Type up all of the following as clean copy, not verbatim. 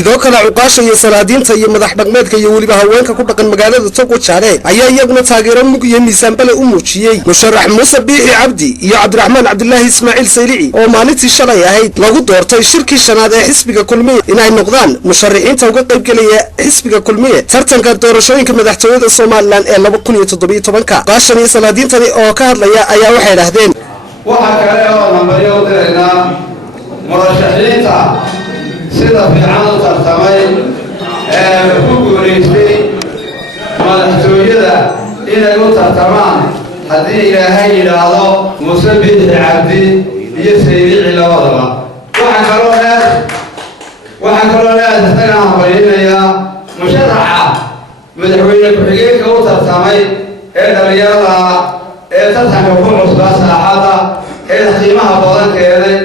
sidoo kale cuqaasha iyo salaadiinta iyo madax dhaqmeedka iyo weliba haweenka ku dhaqan magaalada Togwa Jaale ayaa iyaguna taageero mug iyo miisaan bale u muujiyay musharax Muuse Biixi Cabdi iyo Cabdiraxmaan Cabdullaahi Ismaaciil Saylici oo maalintii shalay ahayd lagu doortay shirkii shanaad ee xisbiga Kulmiye inay noqdaan musharaxiinta uga qayb galaya xisbiga Kulmiye tartanka doorashooyinka madaxtooyada Soomaaliland ee 2017 qaashan iyo salaadiintani oo ka hadlaya ayaa waxay yiraahdeen waxa kale oo nambaryo u direynaa murashaxiinta sida fiican u tartamay ku guuleystay madaxtooyada inay u tartamaan haddii ilaahay yidhaahdo Muuse Biixi Cabdi iyo Saylici labadaba waxaan kaloo isaga hambalyeynaya musharaxa madaxweyne ku-xigeenka u tartamay ee dhalinyarada ee tartanka ku cusbaa saaxada ee qiimaha badan keenay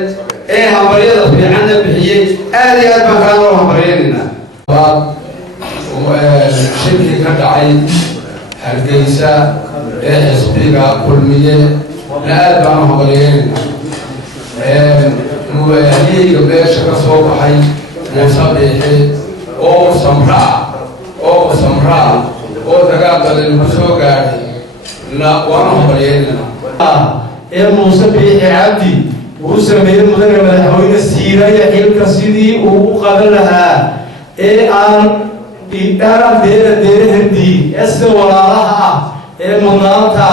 ee hambalyada fiicanna bixiyey aad iyo aad baan kaa loo hambalyeynayna shirkii ka dhacay Hargeysa ee xisbiga Kulmiye aad baan u hambalyeynayna muwaadiniinta beesha ka soo baxay Muuse Biixi oo samraa oo dagaal badan ku soo gaadhay waan hambalyeynayna Muuse Biixi Cabdi uu sameeyay mudane madaxweyne siiraya xilka sidii uu u qaban lahaa ee aan deerahadii isla walaalaha ee mudnaanta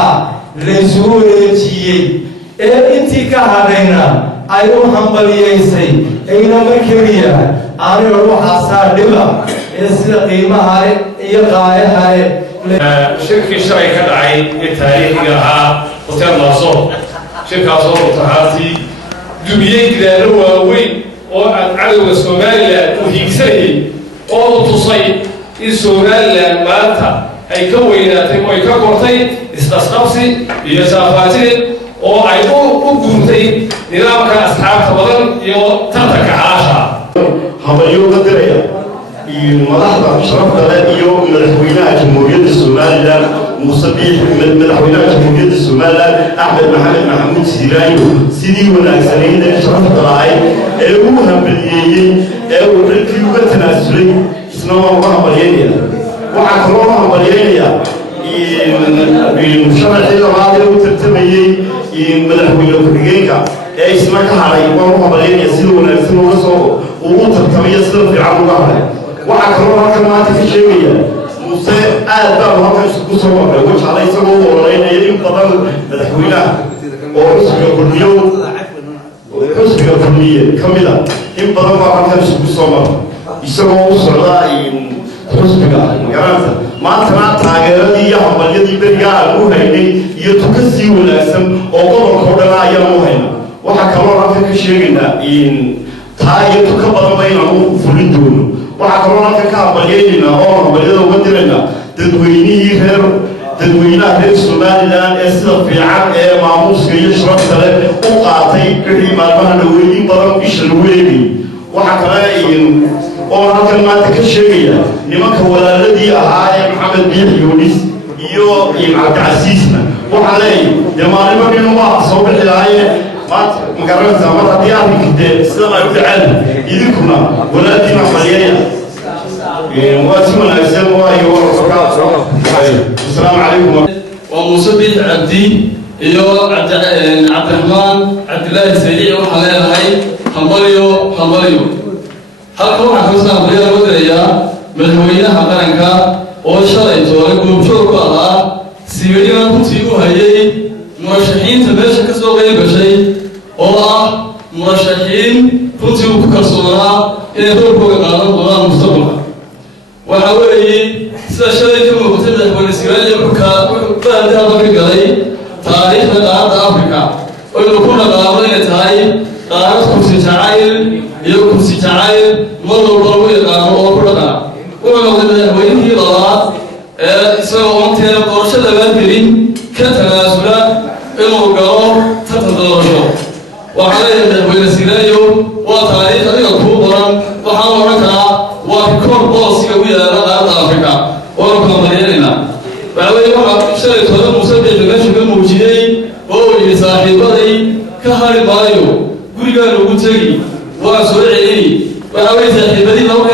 la isugu wareejiyey ee intii ka hadhayna ay u hambalyeysay ayna markeliya aanay waxaasaa dhiba ee sida qiimaha iyo qaayaha shirkii shalay ka dhacay ee taariikhiga ahaa hotel Maaso shirkaasoo mutahaantii dumiyey gidaaro waaweyn oo cadowga Soomaaliland u hiigsanayay oo tusay in Soomaaliland maanta ay ka weynaatay oo ay ka kortay isqabsi iyo saafaatid oo ay u guurtay nidaamka asxaabta badan iyo tartanka xalaasha hambalyo ka diraya madaxda sharafta leh iyo madaxweynaha jamhuuriyadda Soomaaliland Muuse Biixi madaxweynaha jamhuuriyadda Soomaaliland Axmed Maxamed Maxamuud Siiraanyo sidii wanaagsaneyd ee sharafta lahayd ee uu hambalyeeyey ee uu xilkii uga tanaasulay isna waan uga hambalyeynaya waxaa kaloo hambalyeynaya musharaxii labaad ee u tartamayey madaxweyne ku-xigeenka ee isna ka hadhay waan u hambalyeynaya sida wanaagsan uga soo uu u tartamaya sida fiican uga hadhay waxaa kaloo halkan maanta ka sheegaya Muuse aad baan halkan isugu soo maray wajaale isagoo u ololeynaya in badan madaxweynaha oo xusbiga Kulmiye ka mid ah in badan baa halkan isugu soo maray isagoo u socda xusbiga magaalada maantana taageeradii iyo hambalyadii berigaa aan u haynay iyo tukasii wanaagsan oo gobolka oo dhan ayaan u haynaa waxaa kaloo halkan ka sheegaynaa taa iyo tuka badanba inaan u fulin doono waxaa kaloo halkan ka hambalyeynayna oo hambalyada uga dirayna dadweynaha reer Somaliland ee sida fiican ee maamuuska iyo sharafta leh u qaatay wixii maalmaha dhaweyn badan bisha lagu eegay waxaa kale oo halkan maanta ka sheegaya nimanka walaaladii ahaa ee Maxamed Biixi Yunis iyo Cabdicasiisna waxaa leeyahay dee maalimo dhinuma soo bixi lahaayeen maanta magaranaysa mar haddii arrinkii sidan ay u dhaceen idinkuna walaadiina hambalyeeya waa si wanaagsan waayo السلام عليكم وموسى بيحي عبدي iyo Cabdiraxmaan Cabdullaahi Saylici waxa leeyahay hambalyo halka waxaan ka soo hambalyeeyaa madaxweynaha qaranka oo shalay toole goobjoog ku ahaa siwayna runtii u hayay murashaxiinta meesha ka soo qayb gashay oo ah murashaxiin runtii ku kalsoonaa inay doorkooda qaadan doonaan mustaqbalka waxa weeye sida shalay ka muuqatay madaxweyne Saylici wuxuu baahida ka galay taariikhda qaaradda Afrika oo inuu ku dhaqaaqo inay tahay qaarad kursi jacayl iyo kursi jacayl mar walba lagu yaqaano oo ku dhaqaa wuxuu noqday madaxweynihii labaad ee isagoo onteena doorasho labaad gelin ka tanaasula inuu galo tartan doorasho waxaa leeyahay madaxweyne Saylici waa taariikh adiga kuu qoran waxaan oran karaa waa rikoor boosiga u yaala qaaradda Afrika oo ku hambalyeynayna waxaa weeye waxaa shalay toole Muuse Biixi meesha ka muujiyey oo yidhi saaxiibaday ka hari maayo gurigaan ugu tegi waa soo celini waxaa weeye saaxiibadii laba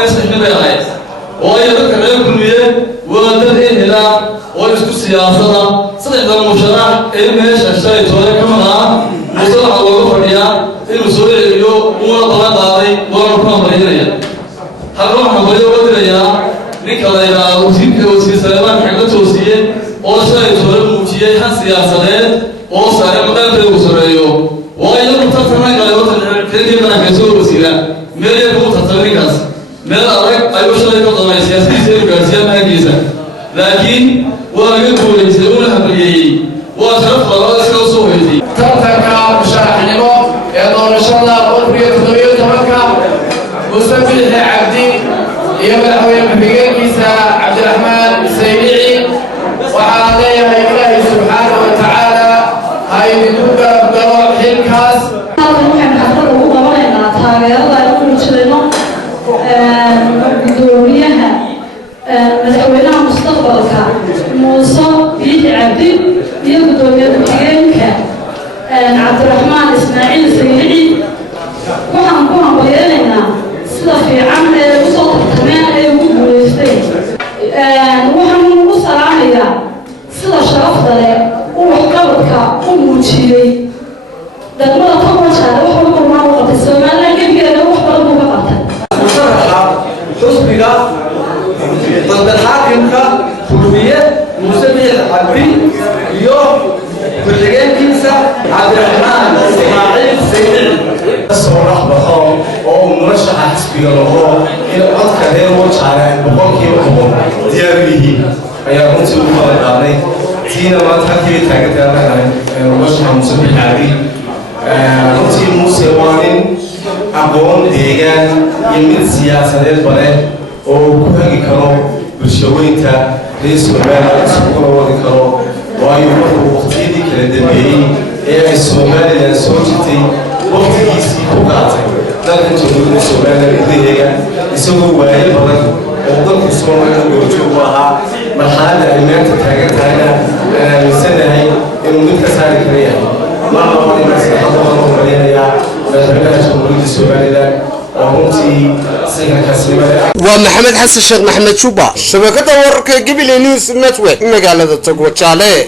وأيضا كمان كلية ودرء هلا ويسكت سياسة صدق المشرع إيمش الشيء تولى كمان وصل على الوفرية المسؤول اليوم هو طلع داري ولا كم مريضة هذا ما هو يودريا نكلا إلى وزير سلمان حقت توصية أو شيء تولى موجية حس سياسة أو سارة مدام في الوزراء وأيضا متفقنا على وقت كذي من حسوا وسيلة مليا بقول تطلعينكاس ملا أرك أيوة شيء كذا سياسي سير قاسيا ما يجيزه لكن وأجدوا يسوون حبليه وأشرف الله يسوي هذي ترتكع مشارح نمو يدور إن شاء الله أطبية تطبيق تمكع مستفيح عبدي يملح ويمحبقين كيسا عبد الرحمن السيلعي وعليها إلهي سبحانه وتعالى هاي بدوكا بدروع حلكاس مدحوينها مستقبلك موسى بيد عبدي يقدر يدحينك عبد الرحمن إسماعيل سيلعي وحن بياننا صفي عمل وصوت التمام وقبولستين وحن وصل عمليا صلة شرف ذلك وحقبتك وموتشيلي دقمنا طبعا شهر وحبه ما وقت السومان لكن كده وحبه ما وقت مصرحة حسبك ضد الحاكم كلية مسمية الحبي اليوم كلية كنسة عبد الرحمن إسماعيل سيدعي صورح بخار أو مرشح حسبي الله إلى قد كثير وجهنا بقول كيف هو دياره أيام نسوي فرقاني تينا ما تحكي تاجتنا مرشح مسمى عادي نسي موسوانين أقوم ديجان يمد سياسة البلد أو كهجي كانوا بالشوينتا ليس مبالغ سكون وادي كانوا وأيوه وقتيدي كلا دبي السومالي للسوجتي وقتي سيكوكاتي لكن تقول السومالي اللي يسوي وايد بدل وقت السومالي يوجوها مرحلة المات تاجتها السنة هي إنه متكسر كريه ما هو اللي مسح الله مرينا ومحمد حسن الشيخ محمد شوبا شبكة ورقة قبل نيوز نتورك مقالة تقوى